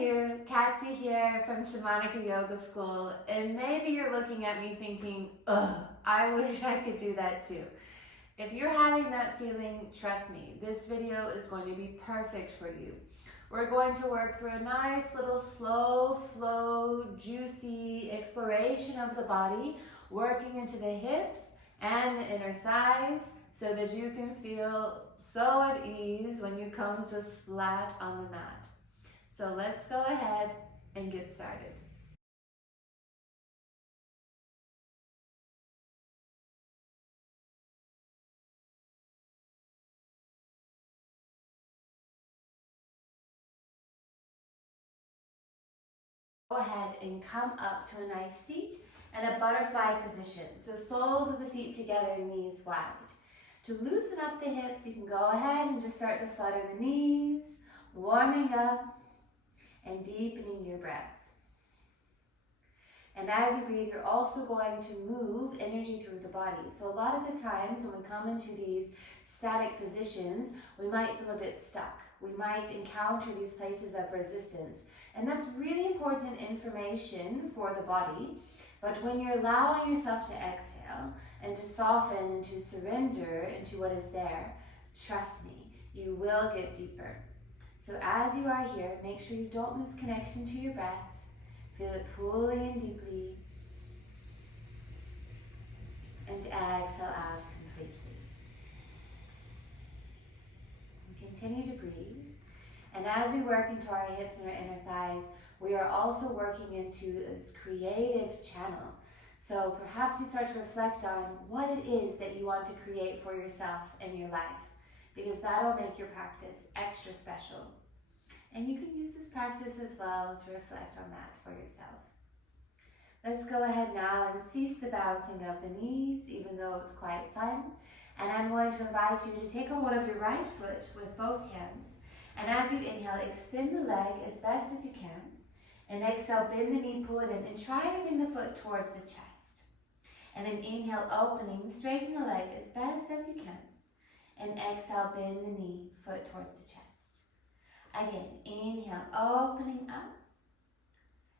you, Katsi here from Shamanika Yoga School, and maybe you're looking at me thinking, ugh, I wish I could do that too. If you're having that feeling, trust me, this video is going to be perfect for you. We're going to work through a nice little slow flow, juicy exploration of the body, working into the hips and the inner thighs so that you can feel so at ease when you come to splat on the mat. So let's go ahead and get started. Go ahead and come up to a nice seat and a butterfly position. So soles of the feet together, knees wide. To loosen up the hips, you can go ahead and just start to flutter the knees, warming up and deepening your breath. And as you breathe, you're also going to move energy through the body. So a lot of the times when we come into these static positions, we might feel a bit stuck. We might encounter these places of resistance. And that's really important information for the body. But when you're allowing yourself to exhale and to soften and to surrender into what is there, trust me, you will get deeper. So as you are here, make sure you don't lose connection to your breath. Feel it pulling in deeply. And exhale out completely. And continue to breathe. And as we work into our hips and our inner thighs, we are also working into this creative channel. So perhaps you start to reflect on what it is that you want to create for yourself and your life, because that'll make your practice extra special. And you can use this practice as well to reflect on that for yourself. Let's go ahead now and cease the bouncing of the knees, even though it's quite fun. And I'm going to invite you to take a hold of your right foot with both hands. And as you inhale, extend the leg as best as you can. And exhale, bend the knee, pull it in, and try to bring the foot towards the chest. And then inhale, opening, straighten the leg as best as you can. And exhale, bend the knee, foot towards the chest. Again, inhale, opening up.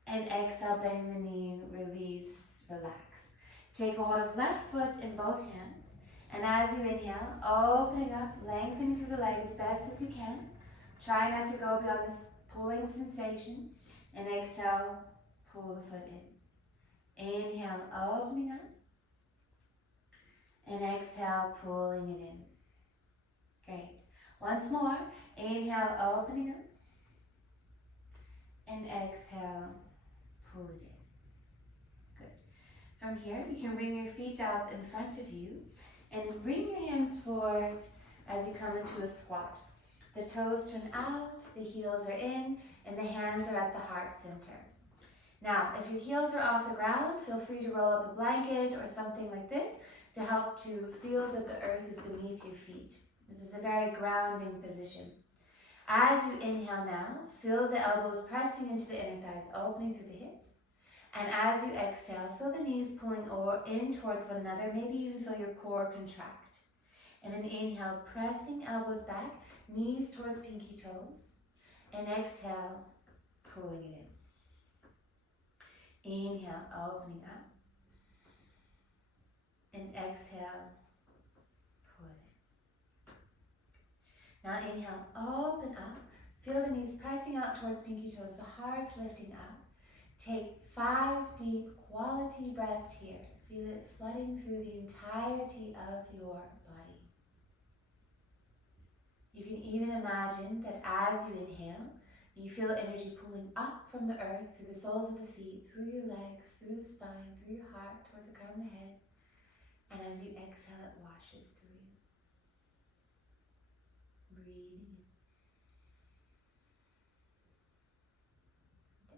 And exhale, bend the knee, release, relax. Take a hold of left foot in both hands. And as you inhale, opening up, lengthening through the leg as best as you can. Try not to go beyond this pulling sensation. And exhale, pull the foot in. Inhale, opening up. And exhale, pulling it in. Great. Once more, inhale, opening up. And exhale, pull it in. Good. From here, you can bring your feet out in front of you. And then bring your hands forward as you come into a squat. The toes turn out, the heels are in, and the hands are at the heart center. Now, if your heels are off the ground, feel free to roll up a blanket or something like this to help to feel that the earth is beneath your feet. This is a very grounding position. As you inhale now, feel the elbows pressing into the inner thighs, opening through the hips. And as you exhale, feel the knees pulling in towards one another, maybe even feel your core contract. And then inhale, pressing elbows back, knees towards pinky toes. And exhale, pulling it in. Inhale, opening up. And exhale, pull it in. Now inhale, open up. Feel the knees pressing out towards pinky toes, the heart's lifting up. Take 5 deep quality breaths here. Feel it flooding through the entirety of your body. You can even imagine that as you inhale, you feel energy pulling up from the earth through the soles of the feet, through your legs, through the spine, through your heart, towards the crown of the head. And as you exhale, it washes through you. Breathing in.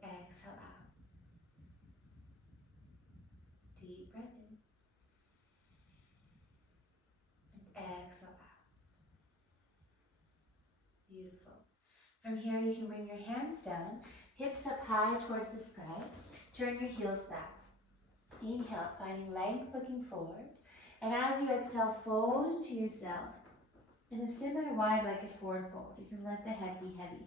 And exhale out. Deep breath in. And exhale out. Beautiful. From here, you can bring your hands down, hips up high towards the sky. Turn your heels back. Inhale, finding length, looking forward. And as you exhale, fold into yourself in a semi-wide legged forward fold. You can let the head be heavy.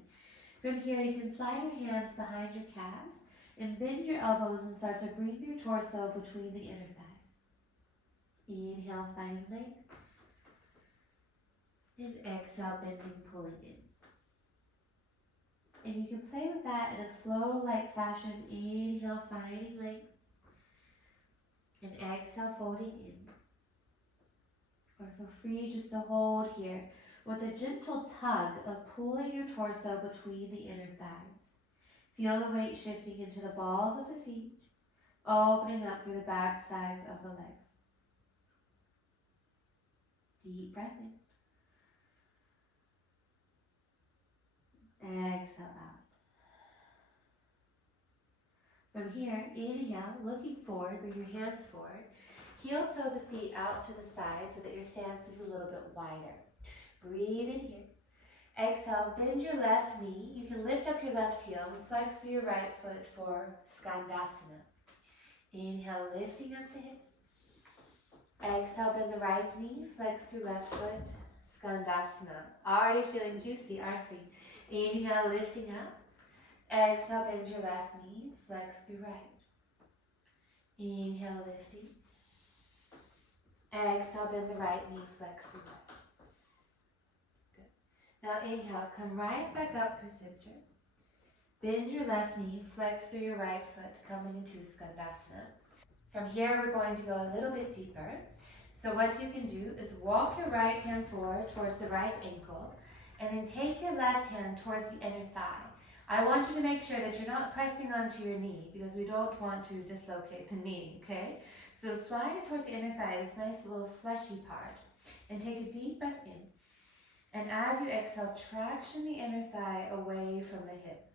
From here, you can slide your hands behind your calves and bend your elbows and start to bring your torso between the inner thighs. Inhale, finding length. And exhale, bending, pulling in. And you can play with that in a flow-like fashion. Inhale, finding length. And exhale, folding in. Or feel free just to hold here with a gentle tug of pulling your torso between the inner thighs. Feel the weight shifting into the balls of the feet, opening up through the back sides of the legs. Deep breath in. Exhale out. From here, inhale, looking forward, bring your hands forward. Heel toe the feet out to the side so that your stance is a little bit wider. Breathe in here. Exhale, bend your left knee. You can lift up your left heel and flex your right foot for Skandasana. Inhale, lifting up the hips. Exhale, bend the right knee, flex your left foot, Skandasana. Already feeling juicy, aren't we? Inhale, lifting up. Exhale, bend your left knee, flex through right. Inhale, lifting. Exhale, bend the right knee, flex through right. Good. Now inhale, come right back up through center. Bend your left knee, flex through your right foot, coming into Skandasana. From here, we're going to go a little bit deeper. So what you can do is walk your right hand forward towards the right ankle, and then take your left hand towards the inner thigh. I want you to make sure that you're not pressing onto your knee because we don't want to dislocate the knee, okay? So slide it towards the inner thigh, this nice little fleshy part, and take a deep breath in. And as you exhale, traction the inner thigh away from the hip.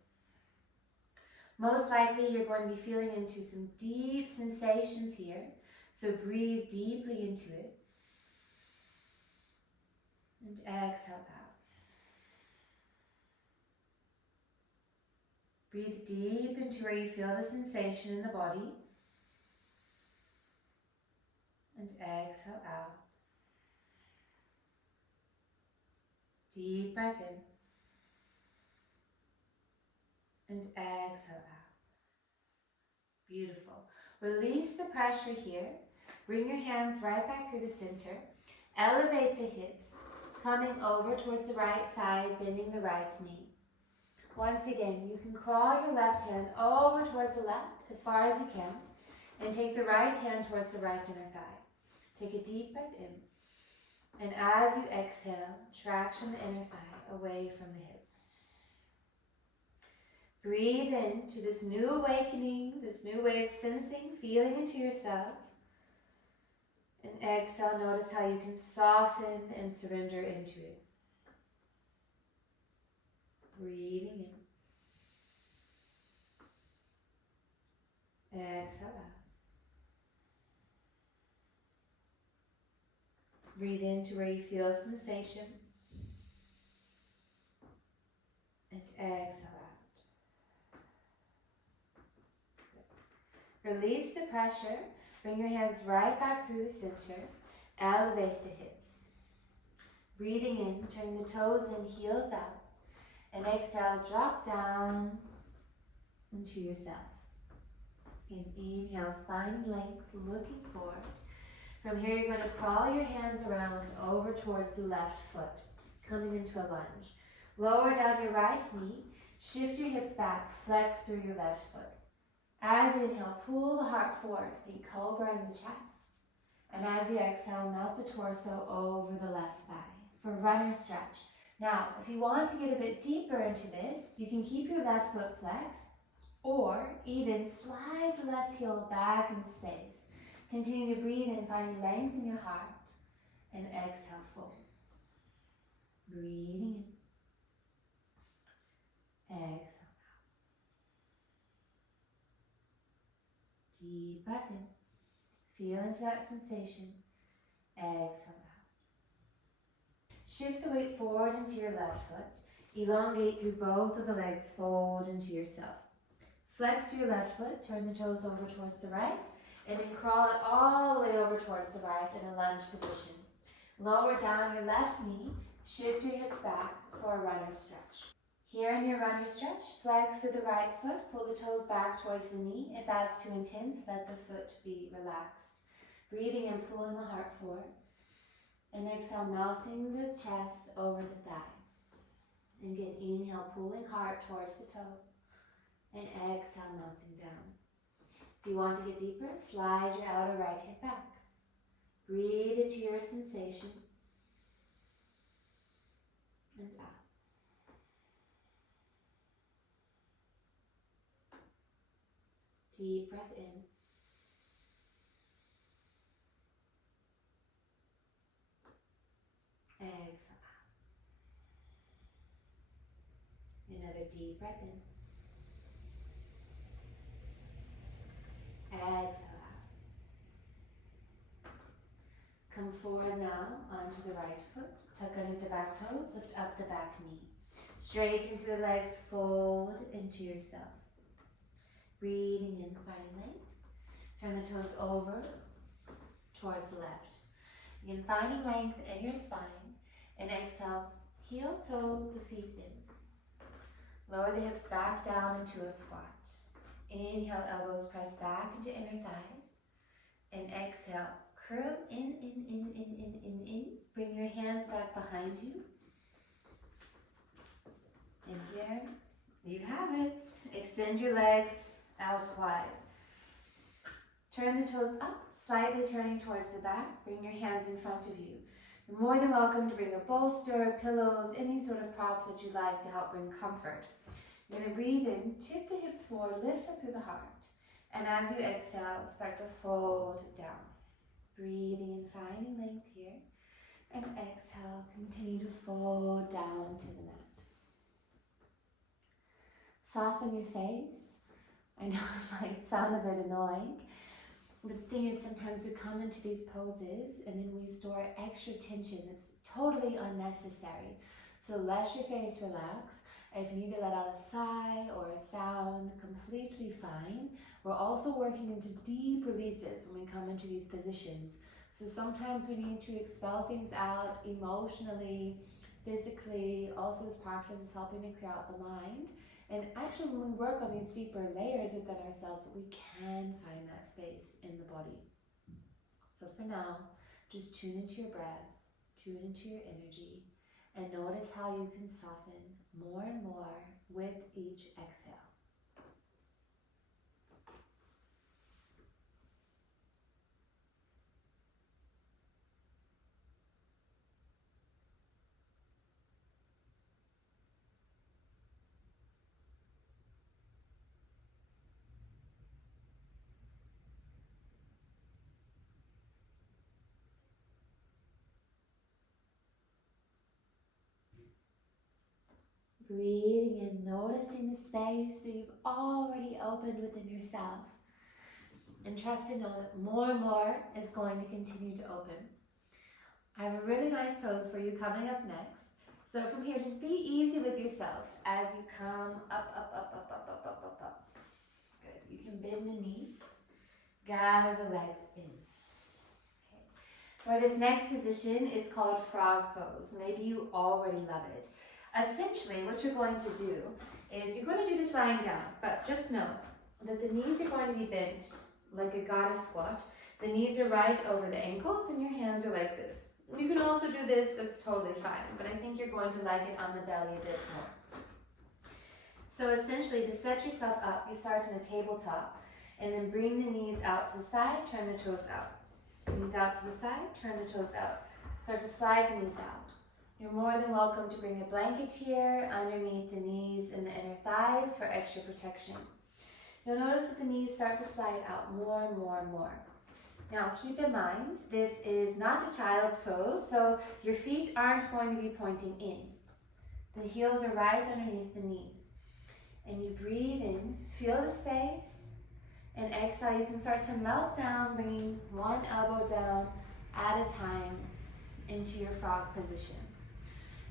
Most likely you're going to be feeling into some deep sensations here. So breathe deeply into it. And exhale out. Breathe deep into where you feel the sensation in the body. And exhale out. Deep breath in. And exhale out. Beautiful. Release the pressure here. Bring your hands right back through the center. Elevate the hips, coming over towards the right side, bending the right knee. Once again, you can crawl your left hand over towards the left as far as you can, and take the right hand towards the right inner thigh. Take a deep breath in, and as you exhale, traction the inner thigh away from the hip. Breathe into this new awakening, this new way of sensing, feeling into yourself. And exhale, notice how you can soften and surrender into it. Breathing in. Exhale out. Breathe into where you feel sensation. And exhale out. Release the pressure. Bring your hands right back through the center. Elevate the hips. Breathing in, turn the toes in, heels out. And exhale, drop down into yourself. And inhale, find length, looking forward. From here, you're going to crawl your hands around over towards the left foot, coming into a lunge. Lower down your right knee, shift your hips back, flex through your left foot. As you inhale, pull the heart forward, think cobra in the chest. And as you exhale, melt the torso over the left thigh for runner stretch. Now, if you want to get a bit deeper into this, you can keep your left foot flexed, or even slide the left heel back in space. Continue to breathe in, finding length in your heart, and exhale forward. Breathing in. Exhale. Deep breath in. Feel into that sensation. Exhale out. Shift the weight forward into your left foot. Elongate through both of the legs. Fold into yourself. Flex your left foot. Turn the toes over towards the right. And then crawl it all the way over towards the right in a lunge position. Lower down your left knee. Shift your hips back for a runner stretch. Here in your runner stretch, flex with the right foot, pull the toes back towards the knee. If that's too intense, let the foot be relaxed. Breathing and pulling the heart forward. And exhale, melting the chest over the thigh. And again, inhale, pulling heart towards the toe. And exhale, melting down. If you want to get deeper, slide your outer right hip back. Breathe into your sensation. And out. Deep breath in. Exhale out. Another deep breath in. Exhale out. Come forward now onto the right foot. Tuck underneath the back toes, lift up the back knee. Straighten through the legs, fold into yourself. Breathing in, finding length. Turn the toes over towards the left. Again, finding length in your spine. And exhale, heel toe the feet in. Lower the hips back down into a squat. Inhale, elbows press back into inner thighs. And exhale, curl in. Bring your hands back behind you. And here you have it. Extend your legs out wide. Turn the toes up, slightly turning towards the back. Bring your hands in front of you. You're more than welcome to bring a bolster, pillows, any sort of props that you like to help bring comfort. You're going to breathe in, tip the hips forward, lift up through the heart. And as you exhale, start to fold down. Breathing and finding length here. And exhale, continue to fold down to the mat. Soften your face. I know it might sound a bit annoying, but the thing is sometimes we come into these poses and then we store extra tension. It's totally unnecessary. So let your face relax. If you need to let out a sigh or a sound, completely fine. We're also working into deep releases when we come into these positions. So sometimes we need to expel things out emotionally, physically. Also, this practice is helping to clear out the mind. And actually, when we work on these deeper layers within ourselves, we can find that space in the body. So for now, just tune into your breath, tune into your energy, and notice how you can soften more and more with each exhale. Breathing in, noticing the space that you've already opened within yourself. And trust and know that more and more is going to continue to open. I have a really nice pose for you coming up next. So from here, just be easy with yourself as you come up. Good. You can bend the knees, gather the legs in. Okay. For this next position, it's called frog pose. Maybe you already love it. Essentially, what you're going to do is you're going to do this lying down, but just know that the knees are going to be bent like a goddess squat. The knees are right over the ankles and your hands are like this. You can also do this, that's totally fine, but I think you're going to like it on the belly a bit more. So essentially, to set yourself up, you start in a tabletop and then bring the knees out to the side, turn the toes out. Knees out to the side, turn the toes out. Start to slide the knees out. You're more than welcome to bring a blanket here underneath the knees and the inner thighs for extra protection. You'll notice that the knees start to slide out more and more and more. Now keep in mind, this is not a child's pose, so your feet aren't going to be pointing in. The heels are right underneath the knees. And you breathe in, feel the space, and exhale, you can start to melt down, bringing one elbow down at a time into your frog position.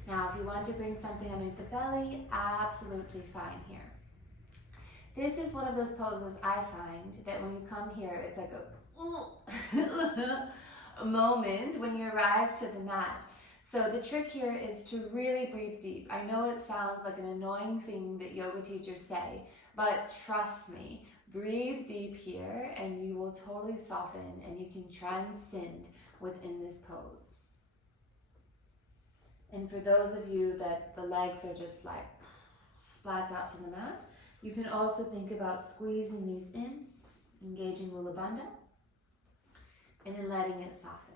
Now, if you want to bring something underneath the belly, absolutely fine here. This is one of those poses I find that when you come here, it's like a moment when you arrive to the mat. So the trick here is to really breathe deep. I know it sounds like an annoying thing that yoga teachers say, but trust me, breathe deep here and you will totally soften and you can transcend within this pose. And for those of you that the legs are just like splat out to the mat, you can also think about squeezing these in, engaging Mula Bandha, and then letting it soften.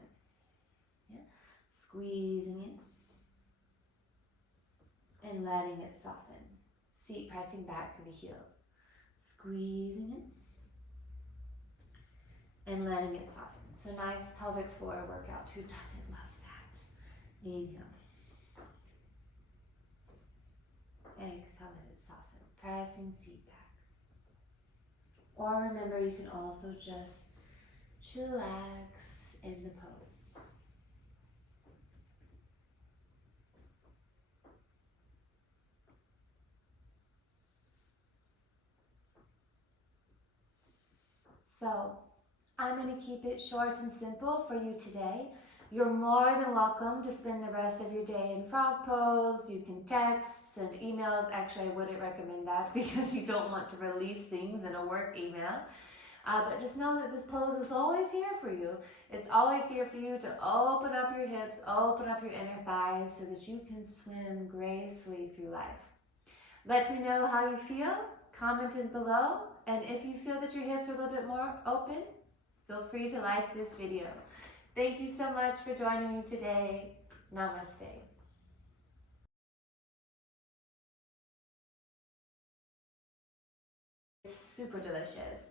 Yeah? Squeezing in and letting it soften. Seat pressing back to the heels. Squeezing in and letting it soften. So nice pelvic floor workout. Who doesn't love that? Inhale. Exhale, let it soften. Pressing seat back. Or remember, you can also just chillax in the pose. So, I'm going to keep it short and simple for you today. You're more than welcome to spend the rest of your day in frog pose. You can text, send emails. Actually, I wouldn't recommend that because you don't want to release things in a work email. But just know that this pose is always here for you. It's always here for you to open up your hips, open up your inner thighs so that you can swim gracefully through life. Let me know how you feel. Comment it below. And if you feel that your hips are a little bit more open, feel free to like this video. Thank you so much for joining me today. Namaste. It's super delicious.